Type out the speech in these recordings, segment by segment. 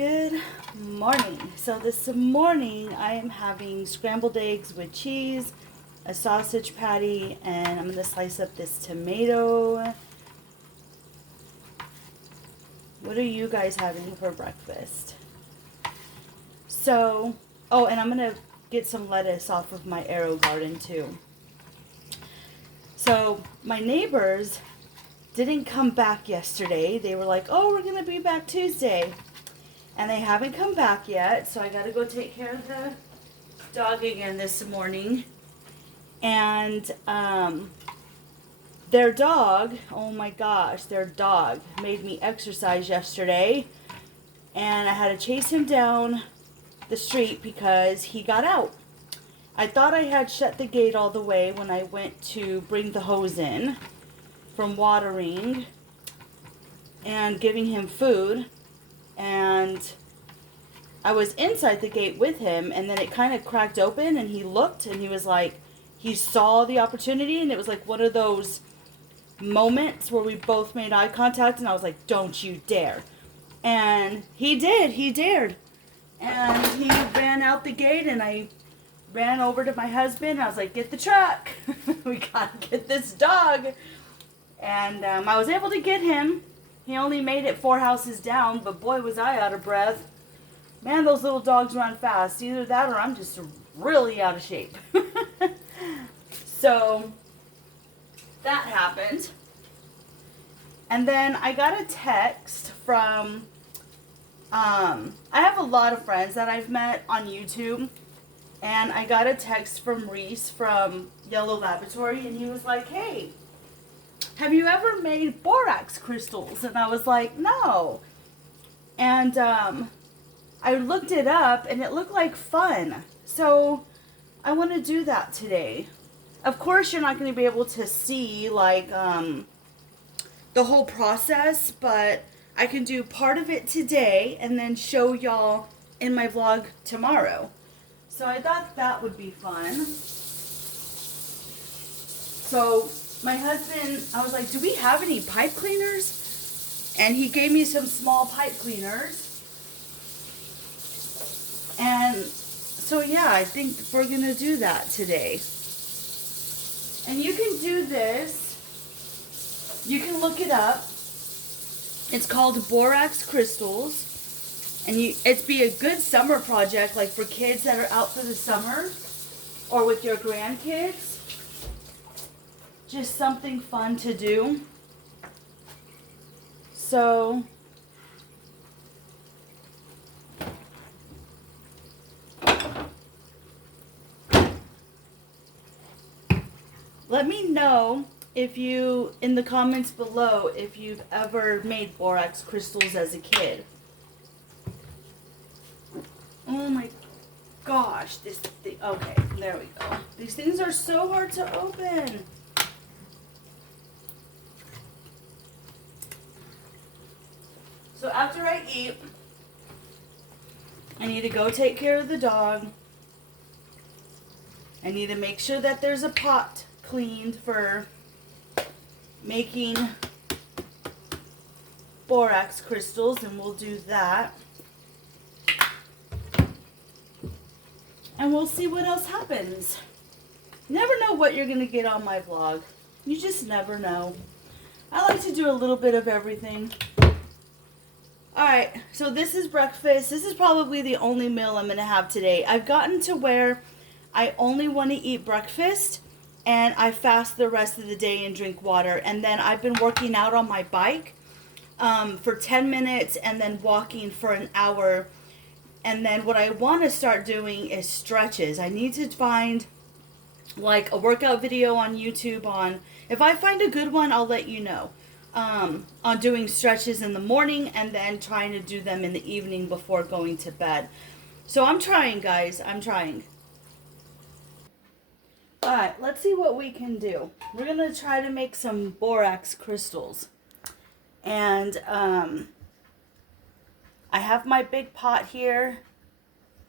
Good morning. So this morning I am having scrambled eggs with cheese, a sausage patty, and I'm going to slice up this tomato. What are you guys having for breakfast? So, oh, and I'm going to get some lettuce off of my arrow garden too. So my neighbors didn't come back yesterday. They were like, oh, we're going to be back Tuesday. And they haven't come back yet, so I gotta go take care of the dog again this morning. And their dog, oh my gosh, their dog made me exercise yesterday. And I had to chase him down the street because he got out. I thought I had shut the gate all the way when I went to bring the hose in from watering and giving him food. And I was inside the gate with him, and then it kind of cracked open, and he looked, and he was like, he saw the opportunity, and it was like one of those moments where we both made eye contact, and I was like, don't you dare. And he dared. And he ran out the gate, and I ran over to my husband, and I was like, get the truck. We gotta get this dog. And I was able to get him. He only made it 4 houses down, but boy, was I out of breath. Man, those little dogs run fast. Either that or I'm just really out of shape. So, that happened. And then I got a text from, I have a lot of friends that I've met on YouTube. And I got a text from Reese from Yellow Laboratory, and he was like, hey, have you ever made borax crystals? And I was like, no. And I looked it up, and it looked like fun. So I want to do that today. Of course, you're not going to be able to see like the whole process, but I can do part of it today and then show y'all in my vlog tomorrow. So I thought that would be fun. So my husband, I was like, do we have any pipe cleaners? And he gave me some small pipe cleaners. And so yeah, I think we're going to do that today. And you can do this. You can look it up. It's called borax crystals. And it'd be a good summer project, like for kids that are out for the summer or with your grandkids. Just something fun to do. So let me know if you, in the comments below, if you've ever made borax crystals as a kid. Oh my gosh, this thing, okay, there we go. These things are so hard to open. So after I eat, I need to go take care of the dog. I need to make sure that there's a pot cleaned for making borax crystals, and we'll do that. And we'll see what else happens. You never know what you're going to get on my vlog. You just never know. I like to do a little bit of everything. Alright, so this is breakfast. This is probably the only meal I'm going to have today. I've gotten to where I only want to eat breakfast, and I fast the rest of the day and drink water. And then I've been working out on my bike for 10 minutes and then walking for an hour. And then what I want to start doing is stretches. I need to find like a workout video on YouTube on, if I find a good one, I'll let you know, on doing stretches in the morning and then trying to do them in the evening before going to bed. So I'm trying, guys. I'm trying. Alright, let's see what we can do. We're going to try to make some borax crystals. And I have my big pot here.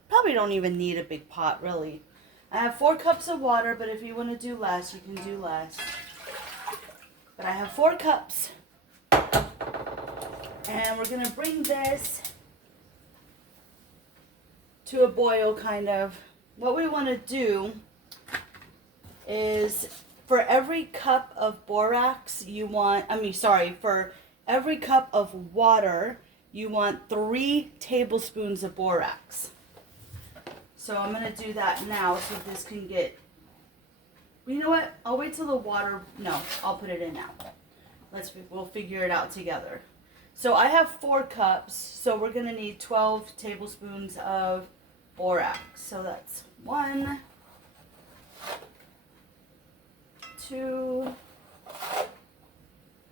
Probably don't even need a big pot, really. I have 4 cups of water, but if you want to do less, you can do less. But I have 4 cups. And we're going to bring this to a boil kind of. What we want to do is for every cup of borax you want, for every cup of water you want 3 tablespoons of borax. So I'm going to do that now so this can get, you know what, I'll wait till the water, no, I'll put it in now. We'll figure it out together. So I have 4 cups, so we're going to need 12 tablespoons of borax. So that's 1, 2,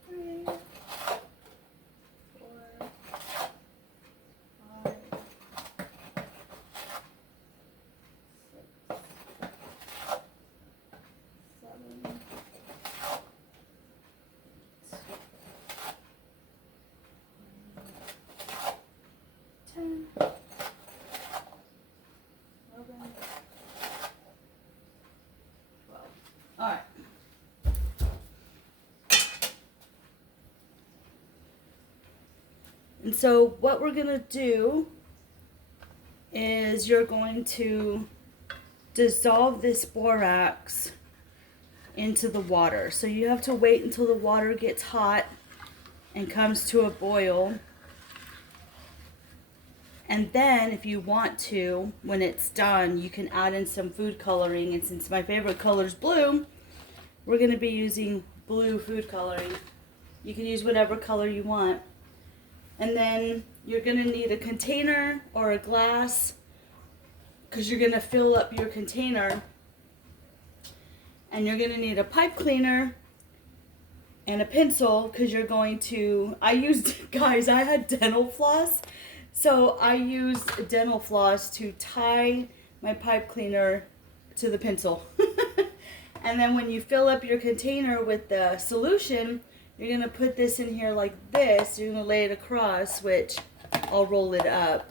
3, 4, 5, 6, 7, 10, 11, 12. All right. And so what we're going to do is you're going to dissolve this borax into the water. So you have to wait until the water gets hot and comes to a boil. And then if you want to, when it's done, you can add in some food coloring. And since my favorite color is blue, we're going to be using blue food coloring. You can use whatever color you want. And then you're going to need a container or a glass because you're going to fill up your container. And you're going to need a pipe cleaner and a pencil because you're going to, I had dental floss. So I used dental floss to tie my pipe cleaner to the pencil. And then when you fill up your container with the solution, you're going to put this in here like this. You're going to lay it across, which I'll roll it up.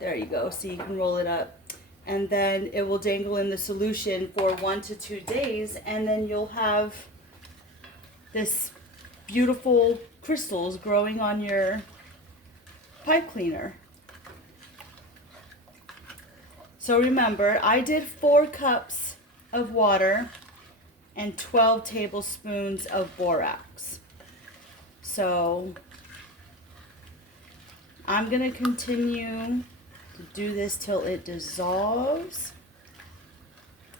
There you go. So you can roll it up. And then it will dangle in the solution for 1 to 2 days. And then you'll have this beautiful crystals growing on your pipe cleaner. So remember, I did 4 cups of water and 12 tablespoons of borax. So I'm going to continue to do this till it dissolves.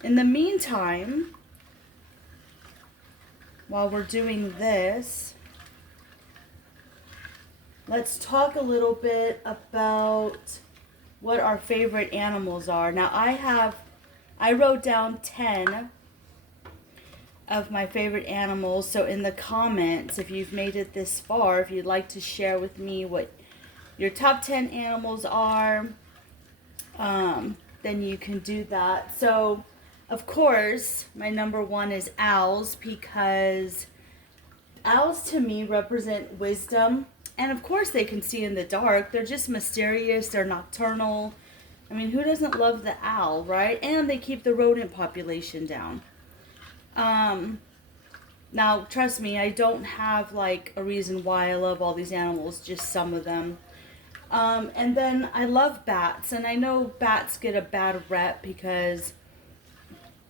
In the meantime, while we're doing this, let's talk a little bit about what our favorite animals are. Now I wrote down 10 of my favorite animals. So in the comments, if you've made it this far, if you'd like to share with me what your top 10 animals are, then you can do that. So of course, my number 1 is owls, because owls to me represent wisdom. And of course they can see in the dark. They're just mysterious. They're nocturnal. I mean, who doesn't love the owl, right? And they keep the rodent population down. Now, trust me, I don't have like a reason why I love all these animals, just some of them. And then I love bats, and I know bats get a bad rep because,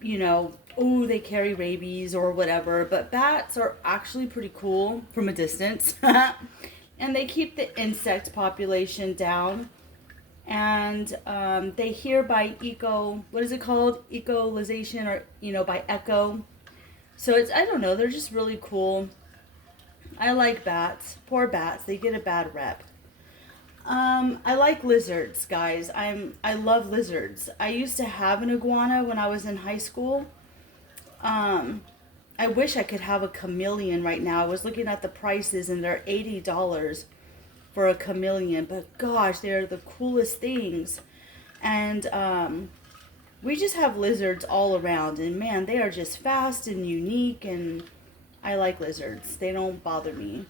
you know, oh, they carry rabies or whatever, but bats are actually pretty cool from a distance. And they keep the insect population down. And they hear by echolization, or, you know, by echo. So it's, I don't know, they're just really cool. I like bats. Poor bats, they get a bad rep. I like lizards, guys. I love lizards. I used to have an iguana when I was in high school. I wish I could have a chameleon right now. I was looking at the prices and they're $80 for a chameleon. But gosh, they're the coolest things. And we just have lizards all around. And man, they are just fast and unique. And I like lizards. They don't bother me.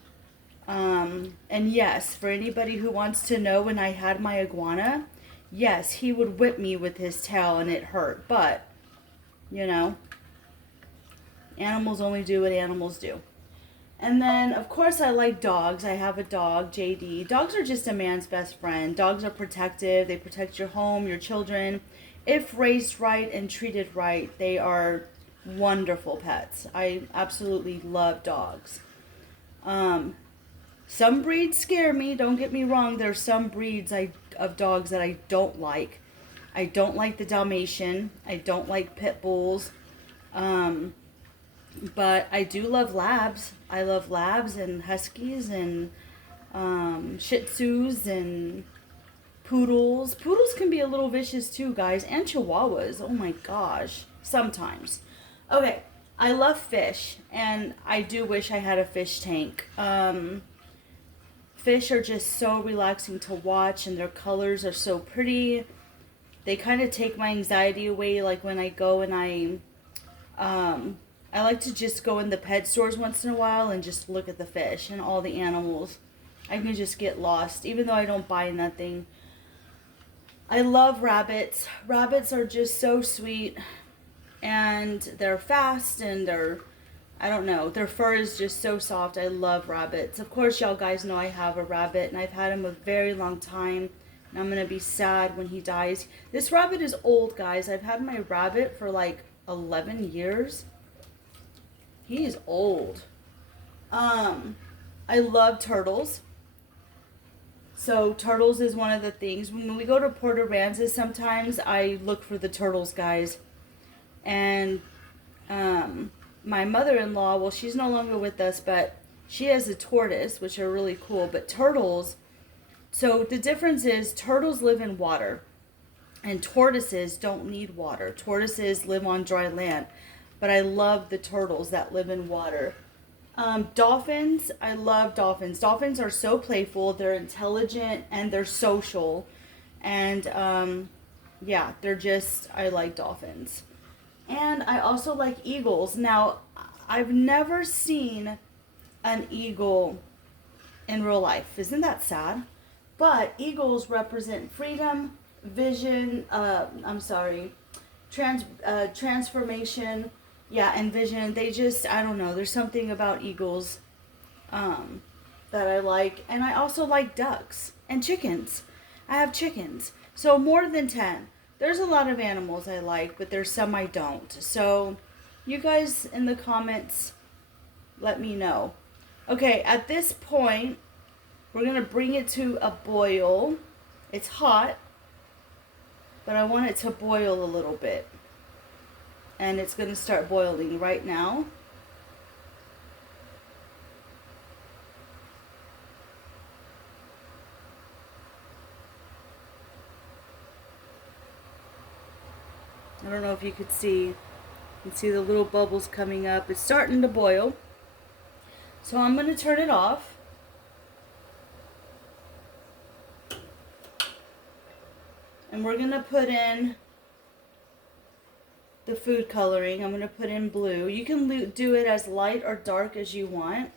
And yes, for anybody who wants to know, when I had my iguana, yes, he would whip me with his tail and it hurt. But, you know, animals only do what animals do. And then, of course, I like dogs. I have a dog, JD. Dogs are just a man's best friend. Dogs are protective. They protect your home, your children. If raised right and treated right, they are wonderful pets. I absolutely love dogs. Some breeds scare me. Don't get me wrong. There's some breeds of dogs that I don't like. I don't like the Dalmatian. I don't like pit bulls. But I do love labs. I love labs and huskies and shih tzus and poodles. Poodles can be a little vicious too, guys. And chihuahuas. Oh my gosh. Sometimes. Okay. I love fish. And I do wish I had a fish tank. Fish are just so relaxing to watch. And their colors are so pretty. They kind of take my anxiety away. Like when I go and I like to just go in the pet stores once in a while and just look at the fish and all the animals. I can just get lost, even though I don't buy nothing. I love rabbits. Rabbits are just so sweet, and they're fast, and I don't know, their fur is just so soft. I love rabbits. Of course, y'all guys know I have a rabbit, and I've had him a very long time, and I'm going to be sad when he dies. This rabbit is old, guys. I've had my rabbit for like 11 years. He's old. I love turtles. So turtles is one of the things. When we go to Port Aransas, sometimes I look for the turtles, guys. And my mother-in-law, well, she's no longer with us, but she has a tortoise, which are really cool. But turtles, so the difference is turtles live in water. And tortoises don't need water. Tortoises live on dry land. But I love the turtles that live in water. Dolphins, I love dolphins. Dolphins are so playful, they're intelligent, and they're social. And yeah, I like dolphins. And I also like eagles. Now, I've never seen an eagle in real life. Isn't that sad? But eagles represent freedom, vision, transformation. Yeah, and vision. They just, I don't know. There's something about eagles that I like. And I also like ducks and chickens. I have chickens. So more than 10. There's a lot of animals I like, but there's some I don't. So you guys in the comments, let me know. Okay, at this point, we're going to bring it to a boil. It's hot, but I want it to boil a little bit. And it's going to start boiling right now. I don't know if you could see. You can see the little bubbles coming up. It's starting to boil. So I'm going to turn it off. And we're going to put in the food coloring. I'm going to put in blue. You can do it as light or dark as you want.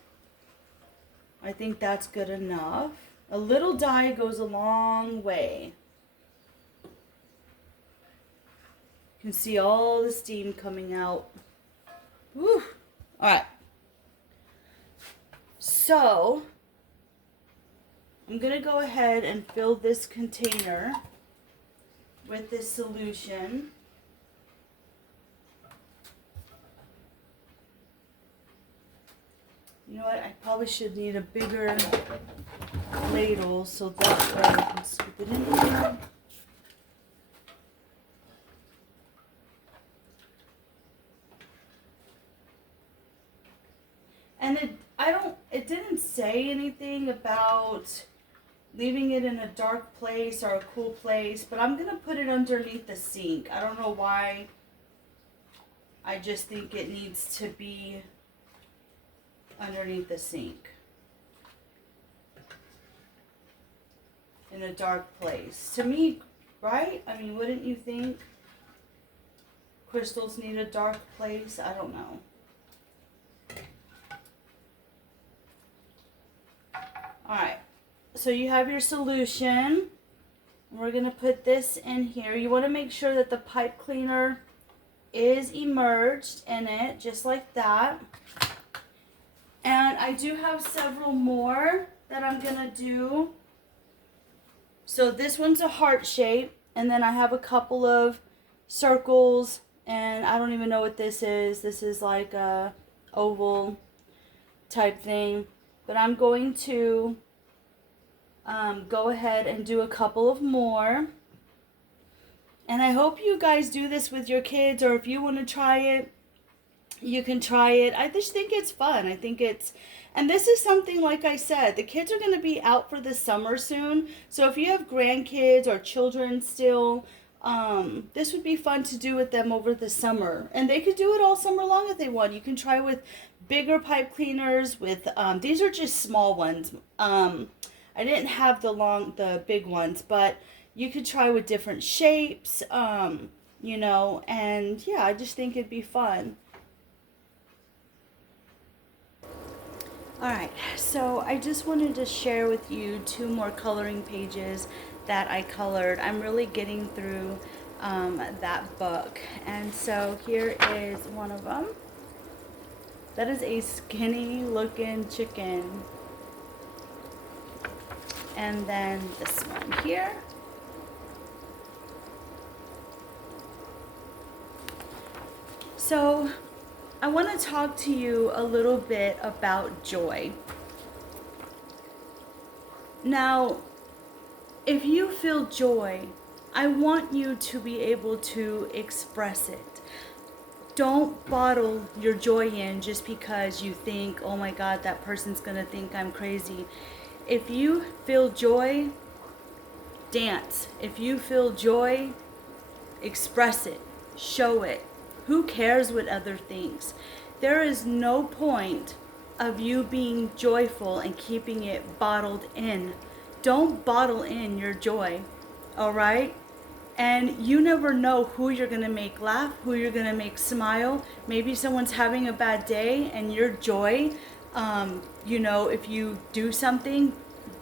I think that's good enough. A little dye goes a long way. You can see all the steam coming out. Woo! Alright. So, I'm going to go ahead and fill this container with this solution. You know what, I probably should need a bigger ladle so that way I can scoop it in here. And it didn't say anything about leaving it in a dark place or a cool place, but I'm going to put it underneath the sink. I don't know why. I just think it needs to be underneath the sink in a dark place. To me, right? I mean, wouldn't you think crystals need a dark place? I don't know. Alright, so you have your solution. We're going to put this in here. You want to make sure that the pipe cleaner is immersed in it, just like that. And I do have several more that I'm going to do. So this one's a heart shape. And then I have a couple of circles. And I don't even know what this is. This is like a oval type thing. But I'm going to go ahead and do a couple of more. And I hope you guys do this with your kids, or if you want to try it, you can try it. I just think it's fun. I think it's, and this is something, like I said, the kids are going to be out for the summer soon. So if you have grandkids or children still, this would be fun to do with them over the summer. And they could do it all summer long if they want. You can try with bigger pipe cleaners with, these are just small ones. I didn't have the big ones, but you could try with different shapes, you know, and yeah, I just think it'd be fun. Alright, so I just wanted to share with you 2 more coloring pages that I colored. I'm really getting through that book. And so here is one of them. That is a skinny looking chicken. And then this one here. So I want to talk to you a little bit about joy. Now, if you feel joy, I want you to be able to express it. Don't bottle your joy in just because you think, oh my God, that person's going to think I'm crazy. If you feel joy, dance. If you feel joy, express it, show it. Who cares what other thinks? There is no point of you being joyful and keeping it bottled in. Don't bottle in your joy, all right? And you never know who you're going to make laugh, who you're going to make smile. Maybe someone's having a bad day and your joy, you know, if you do something,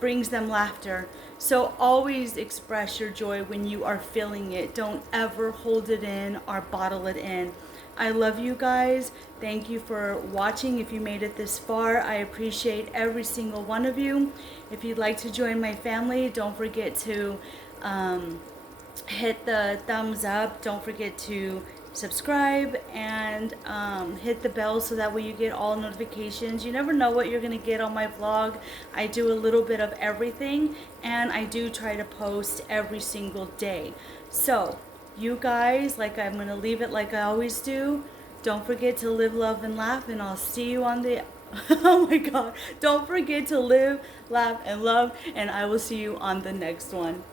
brings them laughter. So always express your joy when you are feeling it. Don't ever hold it in or bottle it in. I love you guys. Thank you for watching. If you made it this far, I appreciate every single one of you. If you'd like to join my family, don't forget to hit the thumbs up. Don't forget to subscribe and hit the bell so that way you get all notifications. You never know what you're going to get on my vlog. I do a little bit of everything, and I do try to post every single day. So you guys, I'm going to leave it like I always do. Don't forget to live, love, and laugh, and I'll see you on the oh my God, don't forget to live, laugh, and love, and I will see you on the next one.